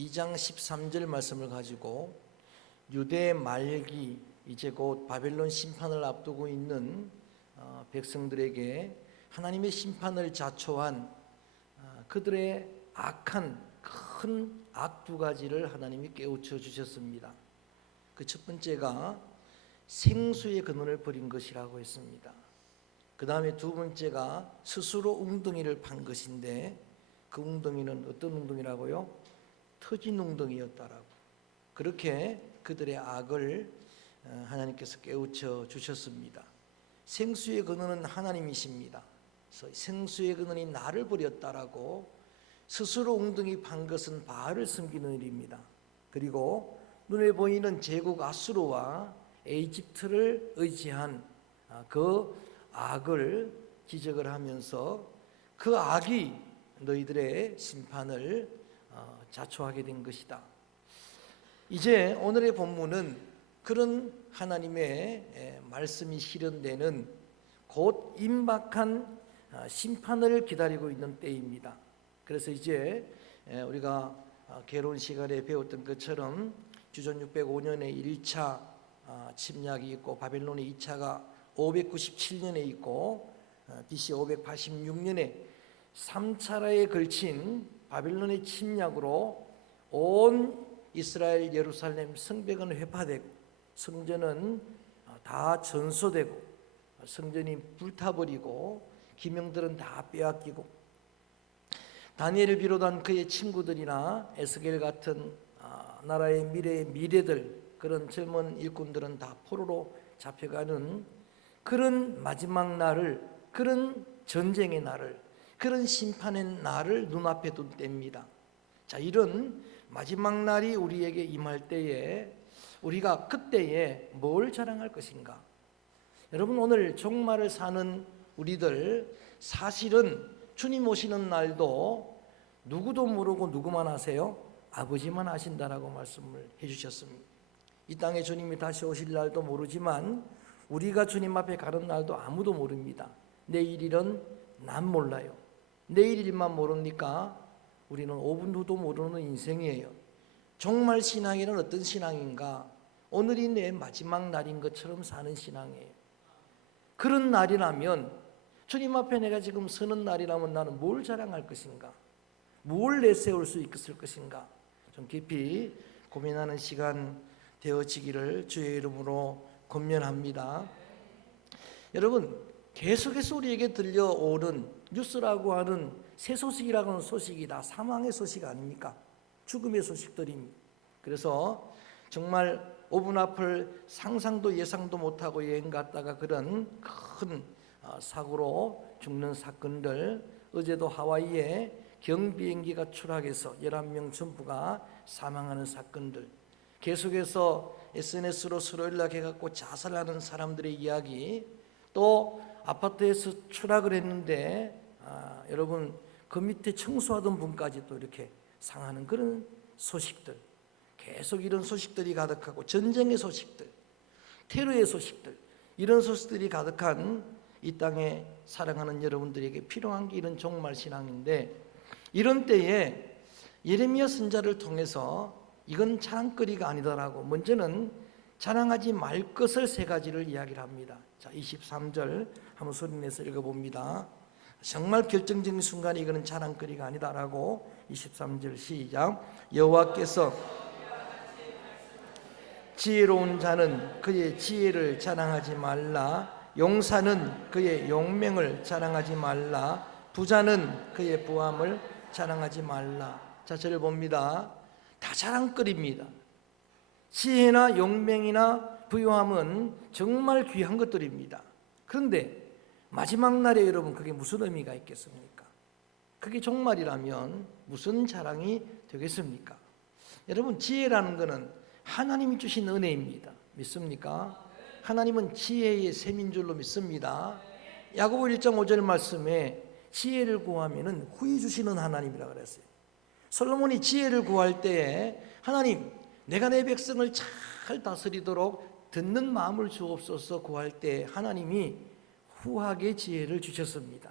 2장 13절 말씀을 가지고 유대 말기 이제 곧 바벨론 심판을 앞두고 있는 백성들에게 하나님의 심판을 자초한 그들의 악한 큰 악 두 가지를 하나님이 깨우쳐 주셨습니다. 그 첫 번째가 생수의 근원을 버린 것이라고 했습니다. 그 다음에 두 번째가 스스로 웅덩이를 판 것인데 그 웅덩이는 어떤 웅덩이라고요? 터진 웅덩이였다라고. 그렇게 그들의 악을 하나님께서 깨우쳐 주셨습니다. 생수의 근원은 하나님이십니다. 그래서 생수의 근원이 나를 버렸다라고 스스로 웅덩이 판 것은 바알을 섬기는 일입니다. 그리고 눈에 보이는 제국 아수르와 이집트를 의지한 그 악을 지적을 하면서 그 악이 너희들의 심판을 자초하게 된 것이다. 이제 오늘의 본문은 그런 하나님의 말씀이 실현되는 곧 임박한 심판을 기다리고 있는 때입니다. 그래서 이제 우리가 개론 시간에 배웠던 것처럼 주전 605년에 1차 침략이 있고 바벨론의 2차가 597년에 있고 BC 586년에 3차례에 걸친 바벨론의 침략으로 온 이스라엘 예루살렘 성벽은 회파되고 성전은 다 전소되고 성전이 불타버리고 기명들은 다 빼앗기고 다니엘을 비롯한 그의 친구들이나 에스겔 같은 나라의 미래의 미래들 그런 젊은 일꾼들은 다 포로로 잡혀가는 그런 마지막 날을, 그런 전쟁의 날을, 그런 심판의 날을 눈앞에 둔 때입니다. 자, 이런 마지막 날이 우리에게 임할 때에 우리가 그때에 뭘 자랑할 것인가? 여러분, 오늘 종말을 사는 우리들 사실은 주님 오시는 날도 누구도 모르고 누구만 아세요? 아버지만 아신다라고 말씀을 해주셨습니다. 이 땅에 주님이 다시 오실 날도 모르지만 우리가 주님 앞에 가는 날도 아무도 모릅니다. 내일 일은 난 몰라요. 내일 일만 모르니까 우리는 5분 후도 모르는 인생이에요. 종말 신앙에는 어떤 신앙인가? 오늘이 내 마지막 날인 것처럼 사는 신앙이에요. 그런 날이라면 주님 앞에 내가 지금 서는 날이라면 나는 뭘 자랑할 것인가? 뭘 내세울 수 있을 것인가? 좀 깊이 고민하는 시간 되어지기를 주의 이름으로 권면합니다. 여러분, 계속해서 우리에게 들려오는 뉴스라고 하는 새 소식이라고 하는 소식이 다 사망의 소식 아닙니까? 죽음의 소식들입니다. 그래서 정말 5분 앞을 상상도 예상도 못하고 여행 갔다가 그런 큰 사고로 죽는 사건들, 어제도 하와이에 경비행기가 추락해서 11명 전부가 사망하는 사건들, 계속해서 SNS로 서로 연락해갖고 자살하는 사람들의 이야기, 또 아파트에서 추락을 했는데 여러분 그 밑에 청소하던 분까지 또 이렇게 상하는 그런 소식들, 계속 이런 소식들이 가득하고 전쟁의 소식들, 테러의 소식들, 이런 소식들이 가득한 이 땅에 사랑하는 여러분들에게 필요한 게 이런 종말 신앙인데, 이런 때에 예레미야 선지자를 통해서 이건 자랑거리가 아니다라고 먼저는 자랑하지 말 것을 세 가지를 이야기를 합니다. 자, 23절 한번 소리내서 읽어봅니다. 정말 결정적인 순간에 이거는 자랑거리가 아니다라고. 23절 시작. 여호와께서 지혜로운 자는 그의 지혜를 자랑하지 말라. 용사는 그의 용맹을 자랑하지 말라. 부자는 그의 부함을 자랑하지 말라. 자, 저를 봅니다. 다 자랑거리입니다. 지혜나 용맹이나 부유함은 정말 귀한 것들입니다. 그런데 마지막 날에 여러분 그게 무슨 의미가 있겠습니까? 그게 종말이라면 무슨 자랑이 되겠습니까? 여러분, 지혜라는 것은 하나님이 주신 은혜입니다. 믿습니까? 하나님은 지혜의 셈인 줄로 믿습니다. 야고보 1장 5절 말씀에 지혜를 구하면 후히 주시는 하나님이라고 그랬어요. 솔로몬이 지혜를 구할 때에 하나님, 내가 내 백성을 잘 다스리도록 듣는 마음을 주옵소서 구할 때 하나님이 후하게 지혜를 주셨습니다.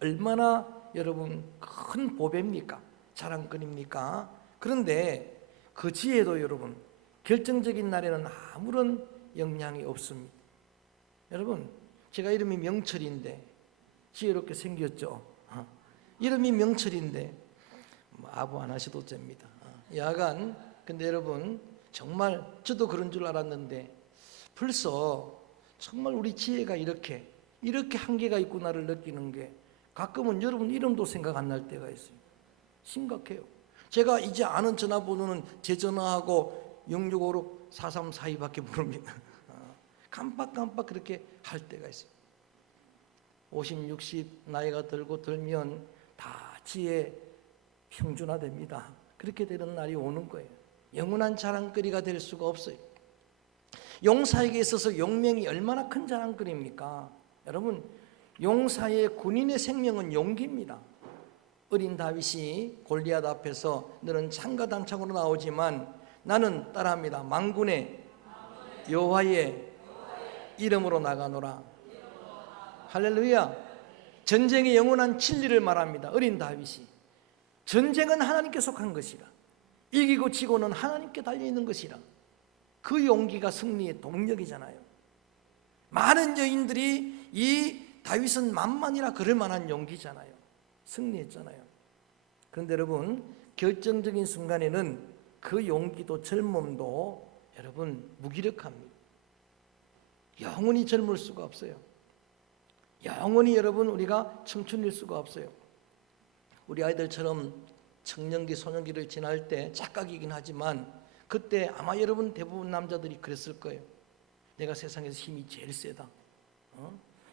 얼마나 여러분 큰 보배입니까? 자랑거리입니까? 그런데 그 지혜도 여러분 결정적인 날에는 아무런 영향이 없습니다. 여러분, 제가 이름이 명철인데 지혜롭게 생겼죠. 이름이 명철인데 아부 안 하셔도 됩니다. 야간, 근데 여러분 정말 저도 그런 줄 알았는데 벌써 정말 우리 지혜가 이렇게 한계가 있구나를 느끼는 게 가끔은 여러분 이름도 생각 안 날 때가 있어요. 심각해요. 제가 이제 아는 전화번호는 제 전화하고 0656-4342밖에 모릅니다. 깜빡깜빡 그렇게 할 때가 있어요. 50, 60 나이가 들면 다 지혜 평준화됩니다. 그렇게 되는 날이 오는 거예요. 영원한 자랑거리가 될 수가 없어요. 용사에게 있어서 용명이 얼마나 큰 자랑거리입니까? 여러분, 용사의 군인의 생명은 용기입니다. 어린 다윗이 골리앗 앞에서 너는 창과 단창으로 나오지만 나는 따라합니다. 만군의 여호와의 이름으로 나가노라. 할렐루야. 전쟁의 영원한 진리를 말합니다. 어린 다윗이 전쟁은 하나님께 속한 것이라, 이기고 지고는 하나님께 달려있는 것이라. 그 용기가 승리의 동력이잖아요. 많은 여인들이 이 다윗은 만만이라 그럴 만한 용기잖아요. 승리했잖아요. 그런데 여러분, 결정적인 순간에는 그 용기도 젊음도 여러분 무기력합니다. 영원히 젊을 수가 없어요. 영원히 여러분 우리가 청춘일 수가 없어요. 우리 아이들처럼 청년기 소년기를 지날 때 착각이긴 하지만 그때 아마 여러분 대부분 남자들이 그랬을 거예요. 내가 세상에서 힘이 제일 세다.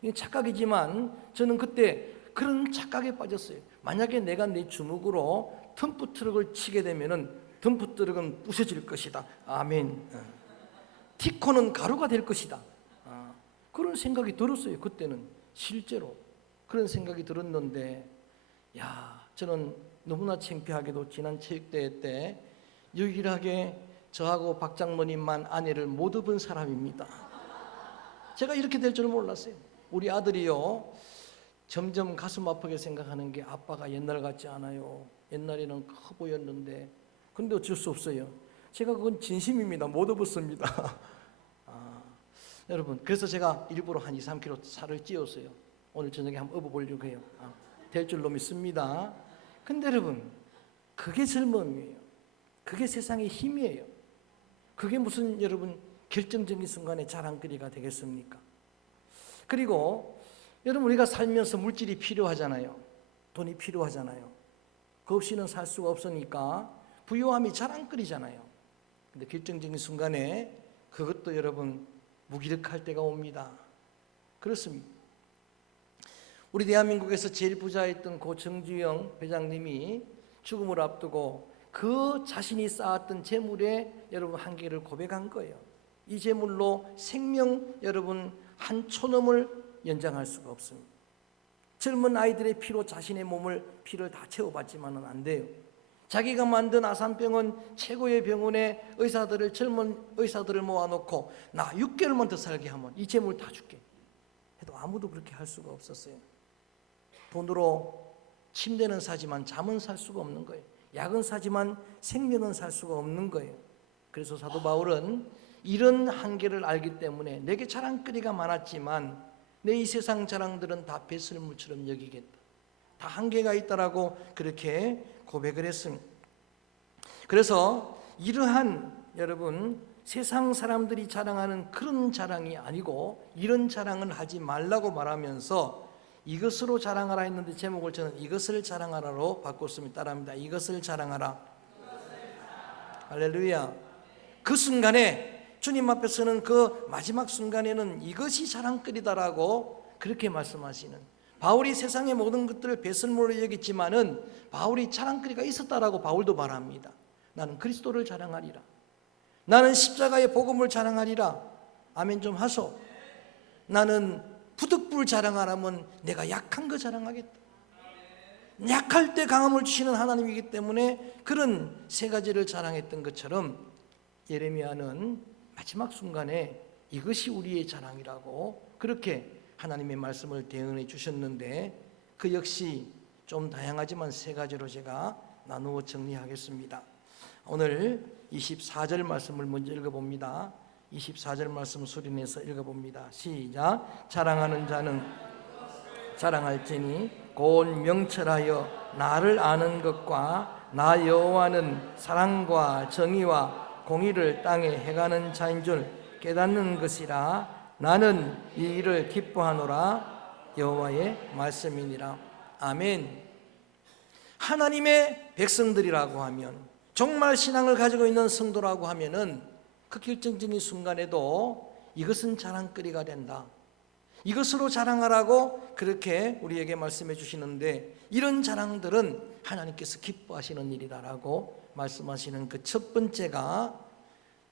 이게 착각이지만 저는 그때 그런 착각에 빠졌어요. 만약에 내가 내 주먹으로 덤프트럭을 치게 되면은 덤프트럭은 부서질 것이다. 아멘. 티코는 가루가 될 것이다. 그런 생각이 들었어요. 그때는 실제로 그런 생각이 들었는데, 저는 너무나 창피하게도 지난 체육대회 때 유일하게 저하고 박 장모님만 아내를 못 업은 사람입니다. 제가 이렇게 될 줄 몰랐어요. 우리 아들이요, 점점 가슴 아프게 생각하는 게 아빠가 옛날 같지 않아요. 옛날에는 커 보였는데. 근데 어쩔 수 없어요. 제가 그건 진심입니다. 못 업었습니다. 여러분, 그래서 제가 일부러 한 2, 3kg 살을 찌웠어요. 오늘 저녁에 한번 업어보려고 해요. 될 줄로 믿습니다. 근데 여러분, 그게 젊음이에요. 그게 세상의 힘이에요. 그게 무슨 여러분 결정적인 순간에 자랑거리가 되겠습니까? 그리고 여러분, 우리가 살면서 물질이 필요하잖아요. 돈이 필요하잖아요. 그 없이는 살 수가 없으니까 부유함이 자랑거리잖아요. 근데 결정적인 순간에 그것도 여러분 무기력할 때가 옵니다. 그렇습니다. 우리 대한민국에서 제일 부자였던 고 정주영 회장님이 죽음을 앞두고 그 자신이 쌓았던 재물의 여러분 한계를 고백한 거예요. 이 재물로 생명 여러분 한 촌음을 연장할 수가 없습니다. 젊은 아이들의 피로 자신의 몸을 피를 다 채워봤지만은 안 돼요. 자기가 만든 아산병원 최고의 병원에 젊은 의사들을 모아놓고 나 6개월만 더 살게 하면 이 재물 다 줄게 해도 아무도 그렇게 할 수가 없었어요. 돈으로 침대는 사지만 잠은 살 수가 없는 거예요. 약은 사지만 생명은 살 수가 없는 거예요. 그래서 사도 바울은 이런 한계를 알기 때문에 내게 자랑거리가 많았지만 내 이 세상 자랑들은 다 배설물처럼 여기겠다. 다 한계가 있다라고 그렇게 고백을 했습니다. 그래서 이러한 여러분 세상 사람들이 자랑하는 그런 자랑이 아니고 이런 자랑을 하지 말라고 말하면서 이것으로 자랑하라 했는데 제목을 저는 이것을 자랑하라로 바꿨습니다. 따라합니다. 이것을 자랑하라. 할렐루야. 그 순간에 주님 앞에 서는 그 마지막 순간에는 이것이 자랑거리다라고 그렇게 말씀하시는, 바울이 세상의 모든 것들을 배설물로 여겼지만은 바울이 자랑거리가 있었다라고 바울도 말합니다. 나는 그리스도를 자랑하리라. 나는 십자가의 복음을 자랑하리라. 아멘 좀 하소. 나는 부득불 자랑하라면 내가 약한 거 자랑하겠다. 약할 때 강함을 주시는 하나님이기 때문에 그런 세 가지를 자랑했던 것처럼 예레미야는 마지막 순간에 이것이 우리의 자랑이라고 그렇게 하나님의 말씀을 대언해 주셨는데 그 역시 좀 다양하지만 세 가지로 제가 나누어 정리하겠습니다. 오늘 24절 말씀을 먼저 읽어봅니다. 24절 말씀 소리내서 읽어봅니다. 시작. 자랑하는 자는 자랑할지니 곧 명철하여 나를 아는 것과 나 여호와는 사랑과 정의와 공의를 땅에 행하는 자인 줄 깨닫는 것이라. 나는 이 일을 기뻐하노라. 여호와의 말씀이니라. 아멘. 하나님의 백성들이라고 하면, 정말 신앙을 가지고 있는 성도라고 하면은 그 결정적인 순간에도 이것은 자랑거리가 된다, 이것으로 자랑하라고 그렇게 우리에게 말씀해 주시는데, 이런 자랑들은 하나님께서 기뻐하시는 일이다라고 말씀하시는 그 첫 번째가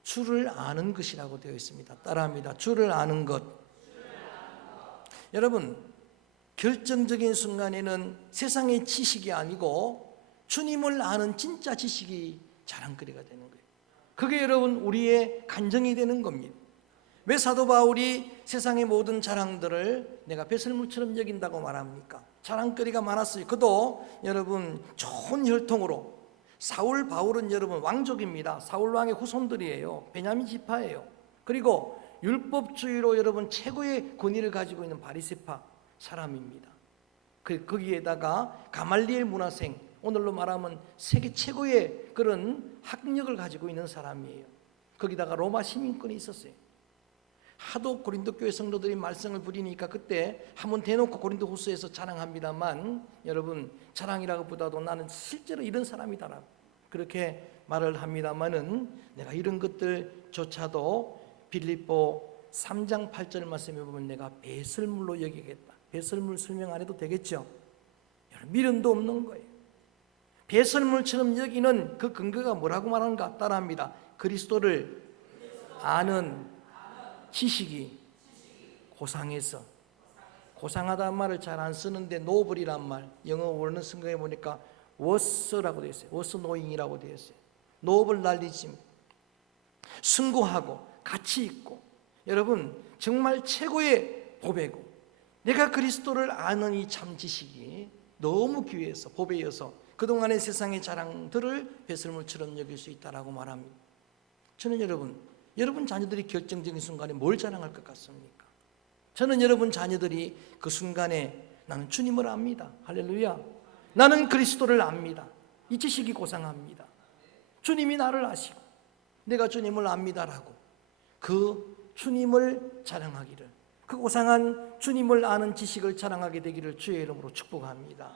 주를 아는 것이라고 되어 있습니다. 따라합니다. 주를 아는 것. 여러분, 결정적인 순간에는 세상의 지식이 아니고 주님을 아는 진짜 지식이 자랑거리가 되는 거예요. 그게 여러분 우리의 간정이 되는 겁니다. 왜 사도 바울이 세상의 모든 자랑들을 내가 배설물처럼 여긴다고 말합니까? 자랑거리가 많았어요. 그도 여러분 좋은 혈통으로, 사울 바울은 여러분 왕족입니다. 사울 왕의 후손들이에요. 베냐민 지파예요. 그리고 율법주의로 여러분 최고의 권위를 가지고 있는 바리새파 사람입니다. 거기에다가 가말리엘 문화생, 오늘로 말하면 세계 최고의 그런 학력을 가지고 있는 사람이에요. 거기다가 로마 시민권이 있었어요. 하도 고린도 교회 성도들이 말썽을 부리니까 그때 한번 대놓고 고린도 후서에서 자랑합니다만, 여러분 자랑이라고 보다도 나는 실제로 이런 사람이다라고 그렇게 말을 합니다만은, 내가 이런 것들조차도 빌립보 3장 8절 말씀에 보면 내가 배설물로 여기겠다. 배설물 설명 안 해도 되겠죠? 미련도 없는 거예요. 배설물처럼 여기는 그 근거가 뭐라고 말하는가? 따라합니다. 그리스도를 아는 지식이 고상해서. 고상하다는 말을 잘 안 쓰는데 노블이란 말, 영어 원어 성경에 보니까 워스라고 되어 있어요. 워스 노잉이라고 되어 있어요. 노블 날리짐, 숭고하고 가치 있고, 여러분 정말 최고의 보배고, 내가 그리스도를 아는 이 참 지식이 너무 귀해서 보배여서 그동안의 세상의 자랑들을 배설물처럼 여길 수 있다라고 말합니다. 저는 여러분 자녀들이 결정적인 순간에 뭘 자랑할 것 같습니까? 저는 여러분 자녀들이 그 순간에 나는 주님을 압니다. 할렐루야. 나는 그리스도를 압니다. 이 지식이 고상합니다. 주님이 나를 아시고 내가 주님을 압니다라고 그 주님을 자랑하기를, 그 고상한 주님을 아는 지식을 자랑하게 되기를 주의 이름으로 축복합니다.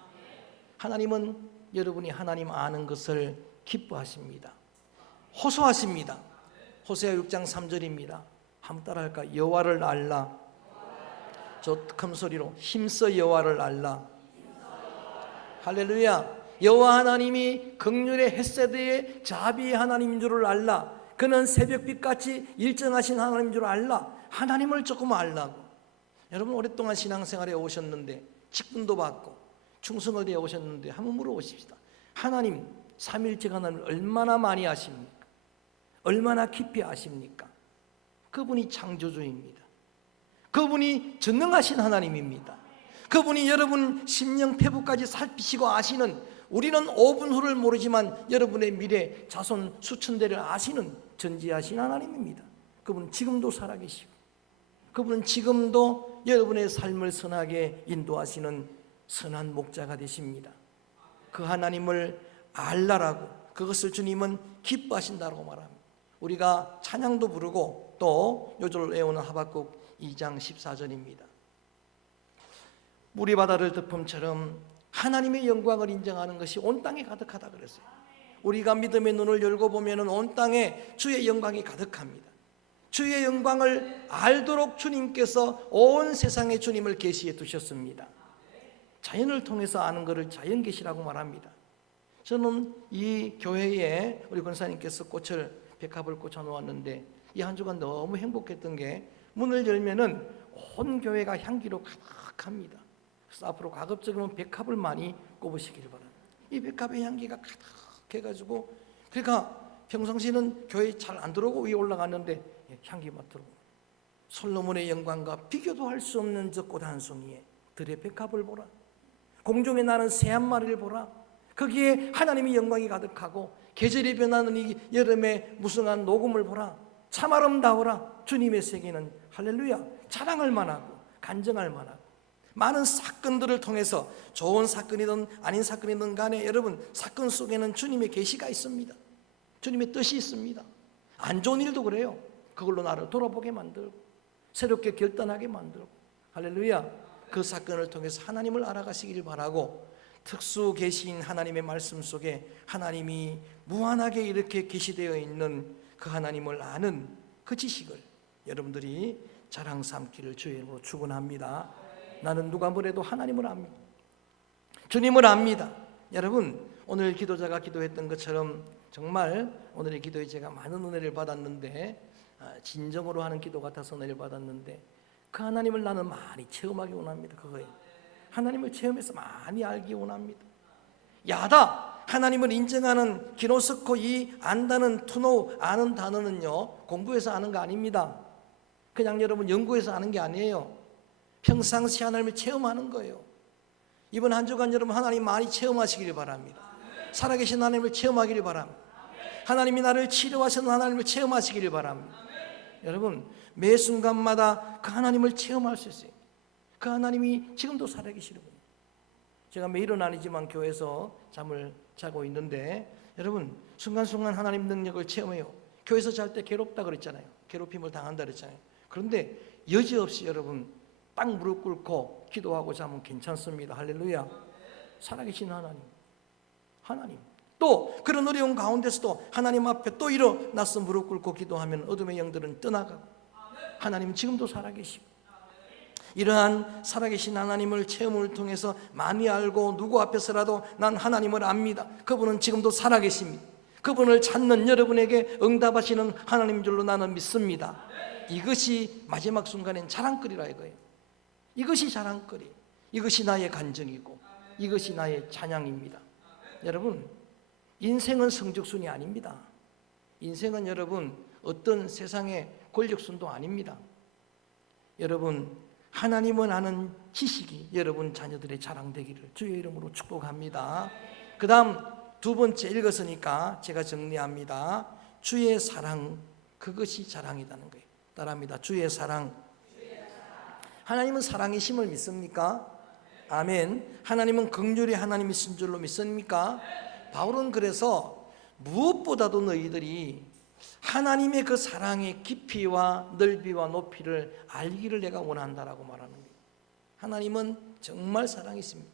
하나님은 여러분이 하나님 아는 것을 기뻐하십니다. 호소하십니다. 호세아 6장 3절입니다. 한번 따라할까? 여호와를 알라. 저 큰 소리로 힘써 여호와를 알라. 할렐루야. 여호와 하나님이 긍휼의 헤세드의 자비의 하나님인 줄을 알라. 그는 새벽빛같이 일정하신 하나님인 줄 알라. 하나님을 조금 알라고. 여러분 오랫동안 신앙생활에 오셨는데, 직분도 받고 충성을 되어 오셨는데 한번 물어보십시다. 하나님, 삼일째 하나님을 얼마나 많이 아십니까? 얼마나 깊이 아십니까? 그분이 창조주입니다. 그분이 전능하신 하나님입니다. 그분이 여러분 심령 패부까지 살피시고 아시는, 우리는 5분 후를 모르지만 여러분의 미래 자손 수천 대를 아시는 전지하신 하나님입니다. 그분은 지금도 살아계시고, 그분은 지금도 여러분의 삶을 선하게 인도하시는 선한 목자가 되십니다. 그 하나님을 알라라고, 그것을 주님은 기뻐하신다고 말합니다. 우리가 찬양도 부르고 또 요절을 외우는 하박국 2장 14절입니다. 물이 바다를 덮음처럼 하나님의 영광을 인정하는 것이 온 땅에 가득하다 그랬어요. 우리가 믿음의 눈을 열고 보면 온 땅에 주의 영광이 가득합니다. 주의 영광을 알도록 주님께서 온 세상에 주님을 계시해 두셨습니다. 자연을 통해서 아는 것을 자연계시라고 말합니다. 저는 이 교회에 우리 권사님께서 백합을 꽂아 놓았는데, 이 한 주간 너무 행복했던 게 문을 열면은 온 교회가 향기로 가득합니다. 그래서 앞으로 가급적이면 백합을 많이 꼽으시길 바랍니다. 이 백합의 향기가 가득해가지고, 그러니까 평상시는 교회 잘 안 들어오고 위에 올라갔는데 향기 맡들고, 솔로몬의 영광과 비교도 할 수 없는 저 꽃 한 송이에 들의 백합을 보라. 공중에 나는 새 한 마리를 보라. 거기에 하나님의 영광이 가득하고 계절이 변하는 이 여름에 무성한 녹음을 보라. 참 아름다워라. 주님의 세계는 할렐루야 자랑할 만하고 간증할 만하고, 많은 사건들을 통해서 좋은 사건이든 아닌 사건이든 간에 여러분 사건 속에는 주님의 계시가 있습니다. 주님의 뜻이 있습니다. 안 좋은 일도 그래요. 그걸로 나를 돌아보게 만들고 새롭게 결단하게 만들고, 할렐루야, 그 사건을 통해서 하나님을 알아가시길 바라고, 특수 계시인 하나님의 말씀 속에 하나님이 무한하게 이렇게 계시되어 있는 그 하나님을 아는 그 지식을 여러분들이 자랑 삼기를 주의 이름으로 축원합니다. 나는 누가 뭐래도 하나님을 압니다. 주님을 압니다. 여러분, 오늘 기도자가 기도했던 것처럼 정말 오늘의 기도에 제가 많은 은혜를 받았는데, 진정으로 하는 기도 같아서 은혜를 받았는데, 그 하나님을 나는 많이 체험하기 원합니다. 그거예요. 하나님을 체험해서 많이 알기 원합니다. 야다, 하나님을 인정하는 기노스코, 이 안다는 투노, 아는 단어는요 공부해서 아는 거 아닙니다. 그냥 여러분 연구해서 아는 게 아니에요. 평상시 하나님을 체험하는 거예요. 이번 한 주간 여러분 하나님 많이 체험하시기를 바랍니다. 살아계신 하나님을 체험하기를 바랍니다. 하나님이 나를 치료하시는 하나님을 체험하시기를 바랍니다. 여러분 매 순간마다 그 하나님을 체험할 수 있어요. 그 하나님이 지금도 살아계시는 분이에요. 제가 매일은 아니지만 교회에서 잠을 자고 있는데 여러분 순간순간 하나님 능력을 체험해요. 교회에서 잘 때 괴롭다 그랬잖아요. 괴롭힘을 당한다 그랬잖아요. 그런데 여지없이 여러분 딱 무릎 꿇고 기도하고 자면 괜찮습니다. 할렐루야. 살아계신 하나님 또 그런 어려운 가운데서도 하나님 앞에 또 일어나서 무릎 꿇고 기도하면 어둠의 영들은 떠나가고, 하나님은 지금도 살아계시고, 이러한 살아계신 하나님을 체험을 통해서 많이 알고 누구 앞에서라도 난 하나님을 압니다. 그분은 지금도 살아계십니다. 그분을 찾는 여러분에게 응답하시는 하나님 줄로 나는 믿습니다. 이것이 마지막 순간엔 자랑거리라 이거예요. 이것이 자랑거리, 이것이 나의 간증이고 이것이 나의 찬양입니다. 여러분 인생은 성적순이 아닙니다. 인생은 여러분 어떤 세상의 권력순도 아닙니다. 여러분 하나님을 아는 지식이 여러분 자녀들의 자랑되기를 주의 이름으로 축복합니다. 그 다음 두 번째 읽었으니까 제가 정리합니다. 주의 사랑, 그것이 자랑이라는 거예요. 따라합니다. 주의 사랑. 하나님은 사랑이심을 믿습니까? 아멘. 하나님은 긍휼의 하나님이신 줄로 믿습니까? 바울은 그래서 무엇보다도 너희들이 하나님의 그 사랑의 깊이와 넓이와 높이를 알기를 내가 원한다라고 말하는 거예요. 하나님은 정말 사랑이십니다.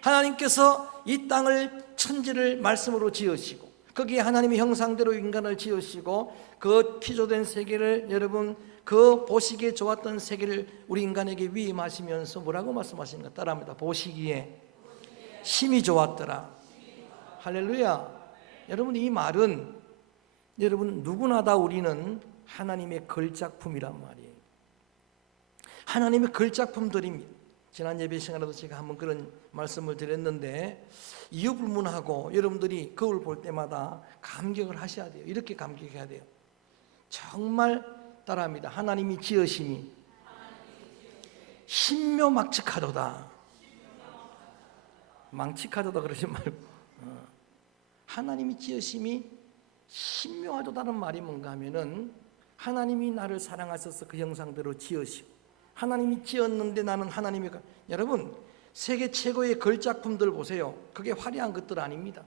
하나님께서 이 땅을 천지를 말씀으로 지으시고 거기에 하나님의 형상대로 인간을 지으시고 그 피조된 세계를 여러분 그 보시기에 좋았던 세계를 우리 인간에게 위임하시면서 뭐라고 말씀하시는가? 따라합니다. 보시기에 심히 좋았더라. 할렐루야. 여러분 이 말은 여러분 누구나 다 우리는 하나님의 걸작품이란 말이에요. 하나님의 걸작품들입니다. 지난 예배 시간에도 제가 한번 그런 말씀을 드렸는데 이유 불문하고 여러분들이 거울 볼 때마다 감격을 하셔야 돼요. 이렇게 감격해야 돼요. 정말 따라합니다. 하나님이 지으심이 신묘막측하도다. 망측하도다 그러지 말고 하나님이 지으심이 신묘하도다는 말이 뭔가 하면은 하나님이 나를 사랑하셔서 그 형상대로 지으시고 하나님이 지었는데 나는 하나님이 여러분 세계 최고의 걸작품들 보세요. 그게 화려한 것들 아닙니다.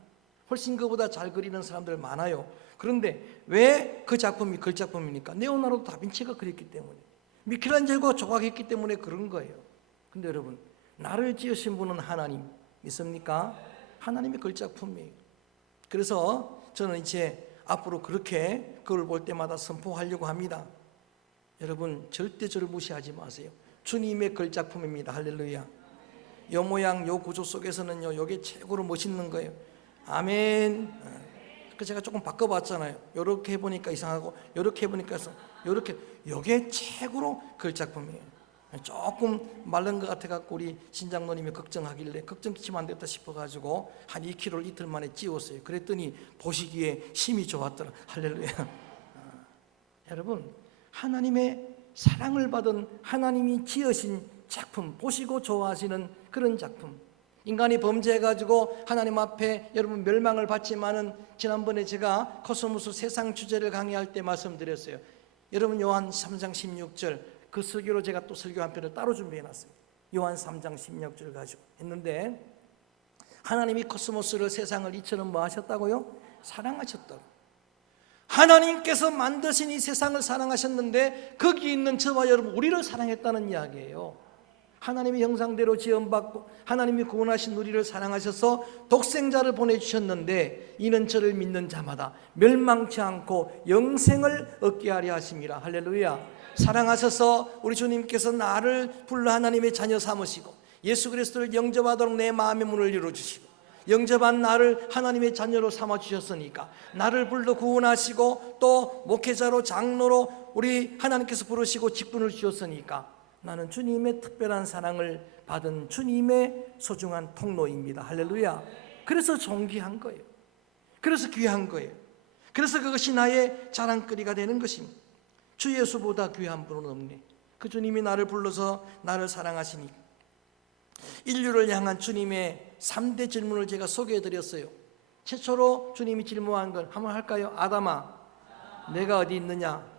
훨씬 그보다 잘 그리는 사람들 많아요. 그런데 왜 그 작품이 걸작품입니까? 레오나르도 다빈치가 그렸기 때문에, 미켈란젤로가 조각했기 때문에 그런 거예요. 근데 여러분 나를 지으신 분은 하나님 믿습니까? 하나님의 걸작품이에요. 그래서 저는 이제 앞으로 그렇게 그걸 볼 때마다 선포하려고 합니다. 여러분 절대 저를 무시하지 마세요. 주님의 걸작품입니다. 할렐루야. 요 모양 요 구조 속에서는요 요게 최고로 멋있는 거예요. 아멘. 그 제가 조금 바꿔봤잖아요. 요렇게 해보니까 이상하고 요렇게 해보니까 요렇게 요게 최고로 걸작품이에요. 조금 마른 것 같아갖고 우리 신장로님이 걱정하길래 걱정 끼치면 안 됐다 싶어가지고 한 2kg를 이틀 만에 찌웠어요. 그랬더니 보시기에 심히 좋았더라. 할렐루야. 여러분 하나님의 사랑을 받은 하나님이 지으신 작품, 보시고 좋아하시는 그런 작품, 인간이 범죄해가지고 하나님 앞에 여러분 멸망을 받지만은, 지난번에 제가 코스모스 세상 주제를 강의할 때 말씀드렸어요. 여러분 요한 3장 16절 그 설교로 제가 또 설교 한 편을 따로 준비해놨어요. 요한 3장 16절 가지고 했는데, 하나님이 코스모스를, 세상을 이처럼 뭐 하셨다고요? 사랑하셨다고. 하나님께서 만드신 이 세상을 사랑하셨는데 거기 있는 저와 여러분 우리를 사랑했다는 이야기예요. 하나님의 형상대로 지음받고 하나님이 구원하신 우리를 사랑하셔서 독생자를 보내주셨는데, 이는 저를 믿는 자마다 멸망치 않고 영생을 얻게 하려 하심이라. 할렐루야. 사랑하셔서 우리 주님께서 나를 불러 하나님의 자녀 삼으시고 예수 그리스도를 영접하도록 내 마음의 문을 열어주시고, 영접한 나를 하나님의 자녀로 삼아주셨으니까 나를 불러 구원하시고 또 목회자로, 장로로 우리 하나님께서 부르시고 직분을 주셨으니까 나는 주님의 특별한 사랑을 받은 주님의 소중한 통로입니다. 할렐루야. 그래서 존귀한 거예요. 그래서 귀한 거예요. 그래서 그것이 나의 자랑거리가 되는 것입니다. 주 예수보다 귀한 분은 없네. 그 주님이 나를 불러서 나를 사랑하시니, 인류를 향한 주님의 3대 질문을 제가 소개해드렸어요. 최초로 주님이 질문한 걸 한번 할까요? 아담아, 내가 어디 있느냐?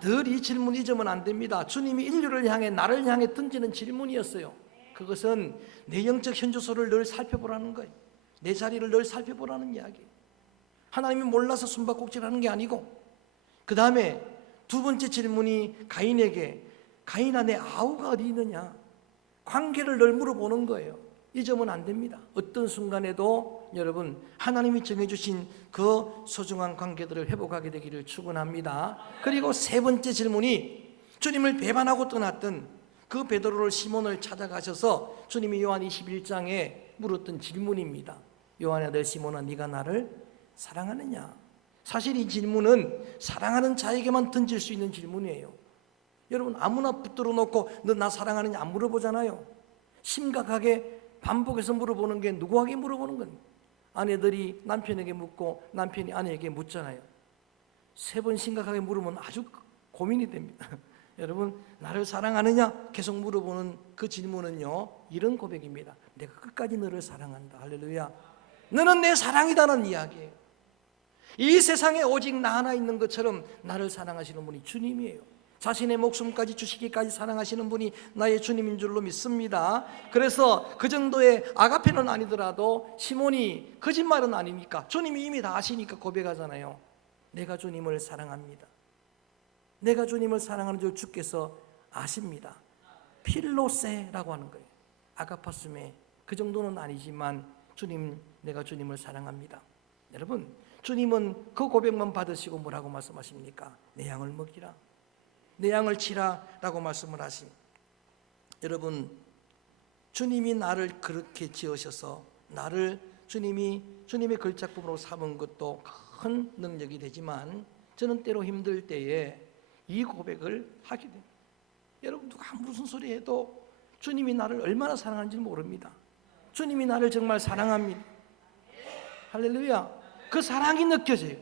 늘 이 질문 잊으면 안 됩니다. 주님이 인류를 향해, 나를 향해 던지는 질문이었어요. 그것은 내 영적 현주소를 늘 살펴보라는 거예요. 내 자리를 늘 살펴보라는 이야기예요. 하나님이 몰라서 숨바꼭질하는 게 아니고, 그 다음에 두 번째 질문이 가인에게, 가인아 내 아우가 어디 있느냐? 관계를 늘 물어보는 거예요. 잊으면 안 됩니다. 어떤 순간에도 여러분 하나님이 정해주신 그 소중한 관계들을 회복하게 되기를 축원합니다. 그리고 세 번째 질문이, 주님을 배반하고 떠났던 그 베드로를, 시몬을 찾아가셔서 주님이 요한 21장에 물었던 질문입니다. 요한의 아들 시몬아, 네가 나를 사랑하느냐? 사실 이 질문은 사랑하는 자에게만 던질 수 있는 질문이에요. 여러분 아무나 붙들어 놓고 너 나 사랑하느냐 안 물어보잖아요. 심각하게 반복해서 물어보는 게 누구에게 물어보는 겁니까? 아내들이 남편에게 묻고 남편이 아내에게 묻잖아요. 3번 심각하게 물으면 아주 고민이 됩니다. 여러분 나를 사랑하느냐 계속 물어보는 그 질문은요, 이런 고백입니다. 내가 끝까지 너를 사랑한다. 할렐루야. 너는 내 사랑이다는 이야기예요. 이 세상에 오직 나 하나 있는 것처럼 나를 사랑하시는 분이 주님이에요. 자신의 목숨까지 주시기까지 사랑하시는 분이 나의 주님인 줄로 믿습니다. 그래서 그 정도의 아가페는 아니더라도 시몬이 거짓말은 아니니까 주님이 이미 다 아시니까 고백하잖아요. 내가 주님을 사랑합니다. 내가 주님을 사랑하는 줄 주께서 아십니다. 필로세라고 하는 거예요. 아가파스메, 그 정도는 아니지만 주님, 내가 주님을 사랑합니다. 여러분 주님은 그 고백만 받으시고 뭐라고 말씀하십니까? 내 양을 먹이라, 내 양을 치라 라고 말씀을 하십니다. 여러분 주님이 나를 그렇게 지으셔서 나를 주님의 걸작품으로 삼은 것도 큰 능력이 되지만, 저는 때로 힘들 때에 이 고백을 하게 됩니다. 여러분 누가 무슨 소리 해도 주님이 나를 얼마나 사랑하는지 모릅니다. 주님이 나를 정말 사랑합니다. 할렐루야. 그 사랑이 느껴져요.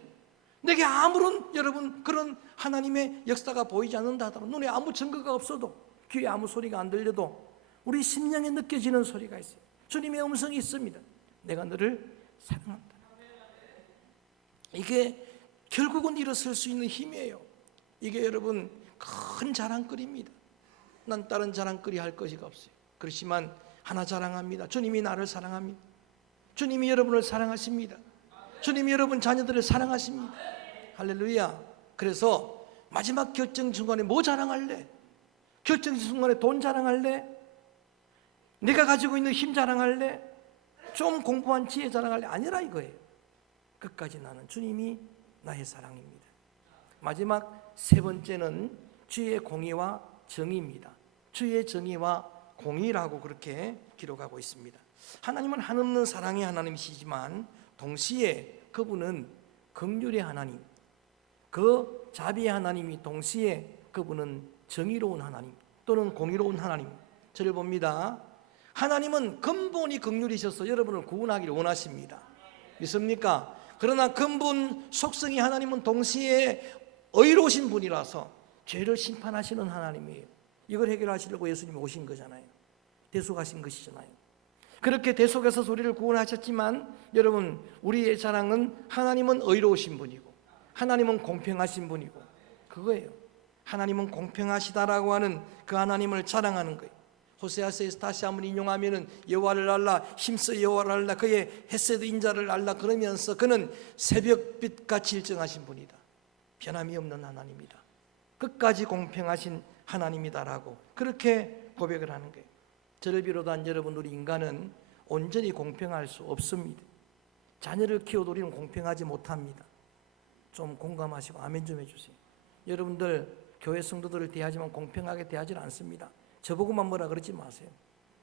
내게 아무런 여러분 그런 하나님의 역사가 보이지 않는다 하더라도, 눈에 아무 증거가 없어도, 귀에 아무 소리가 안 들려도 우리 심령에 느껴지는 소리가 있어요. 주님의 음성이 있습니다. 내가 너를 사랑한다. 이게 결국은 일어설 수 있는 힘이에요. 이게 여러분 큰 자랑거리입니다. 난 다른 자랑거리 할 것이 없어요. 그렇지만 하나 자랑합니다. 주님이 나를 사랑합니다. 주님이 여러분을 사랑하십니다. 주님이 여러분 자녀들을 사랑하십니다. 할렐루야. 그래서 마지막 결정 순간에 뭐 자랑할래? 결정 순간에 돈 자랑할래? 내가 가지고 있는 힘 자랑할래? 좀 공부한 지혜 자랑할래? 아니라 이거예요. 끝까지 나는 주님이 나의 사랑입니다. 마지막 세 번째는 주의 공의와 정의입니다. 주의 정의와 공의라고 그렇게 기록하고 있습니다. 하나님은 한없는 사랑의 하나님이시지만 동시에 그분은 긍휼의 하나님, 그 자비의 하나님이 동시에 그분은 정의로운 하나님 또는 공의로운 하나님. 저를 봅니다. 하나님은 근본이 긍휼이셔서 여러분을 구원하기를 원하십니다. 믿습니까? 그러나 근본 속성이 하나님은 동시에 의로우신 분이라서 죄를 심판하시는 하나님이에요. 이걸 해결하시려고 예수님이 오신 거잖아요. 대속하신 것이잖아요. 그렇게 대속에서 우리를 구원하셨지만 여러분, 우리의 자랑은 하나님은 의로우신 분이고 하나님은 공평하신 분이고, 그거예요. 하나님은 공평하시다라고 하는 그 하나님을 자랑하는 거예요. 호세아서에서 다시 한번 인용하면은 여호와를 알라, 힘써 여호와를 알라, 그의 헤세드 인자를 알라, 그러면서 그는 새벽빛같이 일정하신 분이다, 변함이 없는 하나님이다, 끝까지 공평하신 하나님이다라고 그렇게 고백을 하는 거예요. 저를 비롯한 여러분, 우리 인간은 온전히 공평할 수 없습니다. 자녀를 키워도 우리는 공평하지 못합니다. 좀 공감하시고 아멘 좀 해주세요. 여러분들 교회 성도들을 대하지만 공평하게 대하지 않습니다. 저보고만 뭐라 그러지 마세요.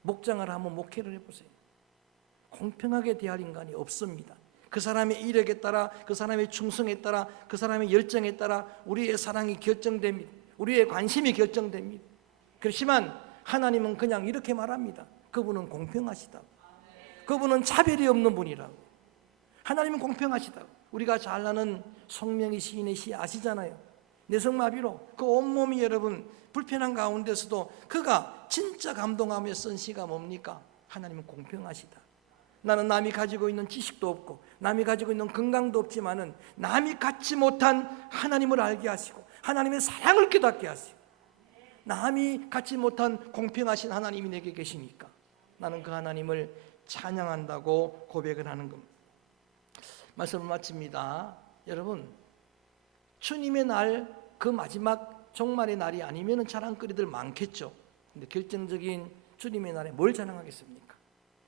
목장을 한번 목회를 해보세요. 공평하게 대할 인간이 없습니다. 그 사람의 이력에 따라, 그 사람의 충성에 따라, 그 사람의 열정에 따라 우리의 사랑이 결정됩니다. 우리의 관심이 결정됩니다. 그렇지만 하나님은 그냥 이렇게 말합니다. 그분은 공평하시다고. 그분은 차별이 없는 분이라고. 하나님은 공평하시다고. 우리가 잘 아는 송명희 시인의 시 아시잖아요. 뇌성마비로 그 온몸이 여러분 불편한 가운데서도 그가 진짜 감동하며 쓴 시가 뭡니까? 하나님은 공평하시다. 나는 남이 가지고 있는 지식도 없고 남이 가지고 있는 건강도 없지만은 남이 갖지 못한 하나님을 알게 하시고 하나님의 사랑을 깨닫게 하시고 남이 갖지 못한 공평하신 하나님이 내게 계시니까 나는 그 하나님을 찬양한다고 고백을 하는 겁니다. 말씀을 마칩니다. 여러분, 주님의 날, 그 마지막 종말의 날이 아니면 자랑거리들 많겠죠. 근데 결정적인 주님의 날에 뭘 자랑하겠습니까?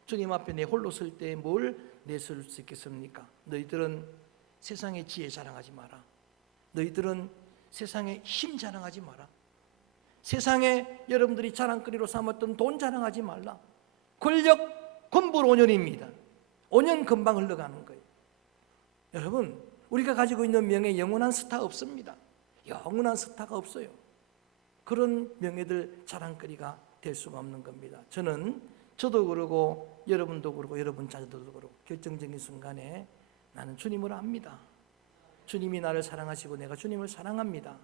주님 앞에 내 홀로 설 때 뭘 내세울 수 있겠습니까? 너희들은 세상의 지혜 자랑하지 마라. 너희들은 세상의 힘 자랑하지 마라. 세상에 여러분들이 자랑거리로 삼았던 돈 자랑하지 말라. 권력, 권불 5년입니다. 5년 금방 흘러가는 거예요. 여러분, 우리가 가지고 있는 명예, 영원한 스타 없습니다. 영원한 스타가 없어요. 그런 명예들 자랑거리가 될 수가 없는 겁니다. 저도 그러고 여러분도 그러고 여러분 자녀들도 그러고 결정적인 순간에 나는 주님을 압니다. 주님이 나를 사랑하시고 내가 주님을 사랑합니다.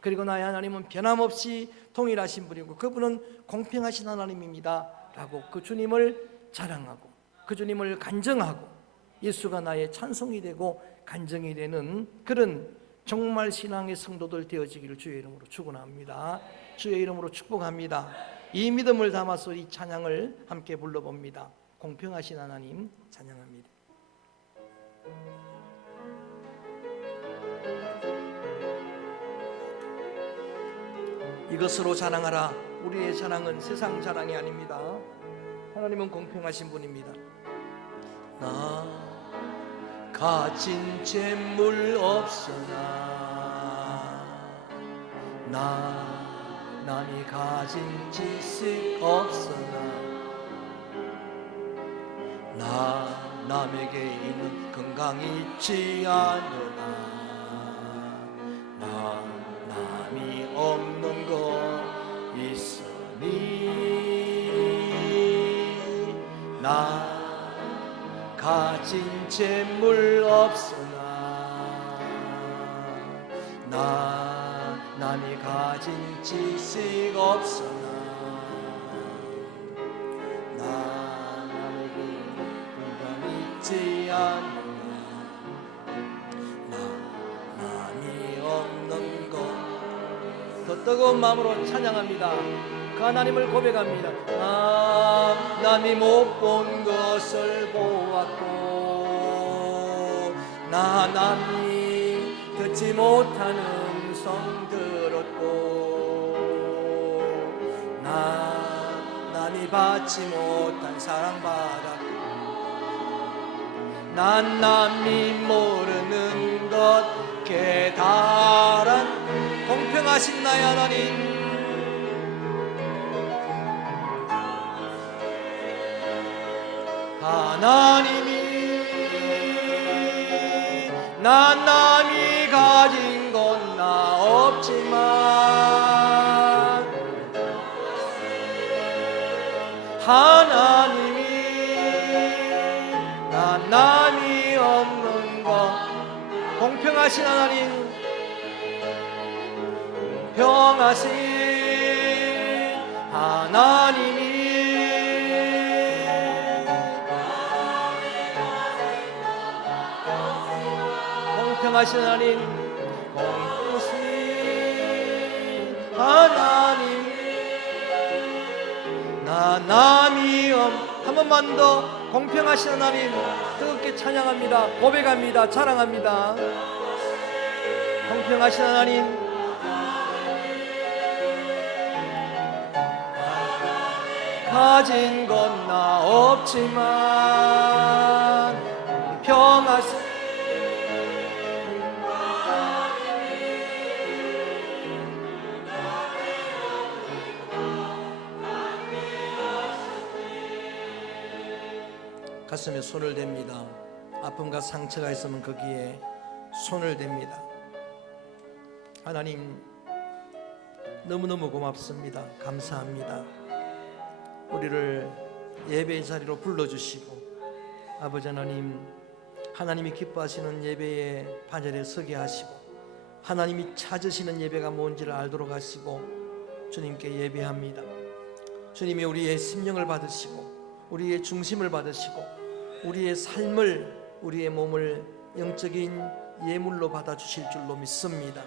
그리고 나의 하나님은 변함없이 동일하신 분이고 그분은 공평하신 하나님입니다 라고 그 주님을 자랑하고 그 주님을 간증하고 예수가 나의 찬송이 되고 간증이 되는 그런 정말 신앙의 성도들 되어지기를 주의 이름으로 축원합니다. 주의 이름으로 축복합니다. 이 믿음을 담아서 이 찬양을 함께 불러봅니다. 공평하신 하나님 찬양합니다. 이것으로 자랑하라. 우리의 자랑은 세상 자랑이 아닙니다. 하나님은 공평하신 분입니다. 나 가진 재물 없으나 남이 가진 지식 없으나 남에게 있는 건강이 있지 않으나 남이 없는 것 있으니 가진 재물 없으나 남이 가진 지식 없으나 남에게 건강 있지 않으나 남이 없는 것 더 뜨거운 마음으로 찬양합니다. 그 하나님을 고백합니다. 남이 못 본 것을 보았고 남이 듣지 못한 음성 들었고 남이 받지 못한 사랑 받았고 남이 모르는 것 깨달은 공평하신 나의 하나님 하나님이 남이 가진 건 나 없지만 하나님이 남이 없는 것 공평하신 하나님 공평하신 하나님이 공평하신 하나님, 공평하신 하나님, 나 남이 한 번만 더 공평하신 하나님 뜨겁게 찬양합니다. 고백합니다. 자랑합니다. 공평하신 하나님, 가진 건 나 없지만 평하신 가슴에 손을 댑니다. 아픔과 상처가 있으면 거기에 손을 댑니다. 하나님, 너무너무 고맙습니다. 감사합니다. 우리를 예배의 자리로 불러주시고, 아버지 하나님, 하나님이 기뻐하시는 예배의 반열에 서게 하시고, 하나님이 찾으시는 예배가 뭔지를 알도록 하시고, 주님께 예배합니다. 주님이 우리의 심령을 받으시고, 우리의 중심을 받으시고, 우리의 삶을, 우리의 몸을 영적인 예물로 받아주실 줄로 믿습니다.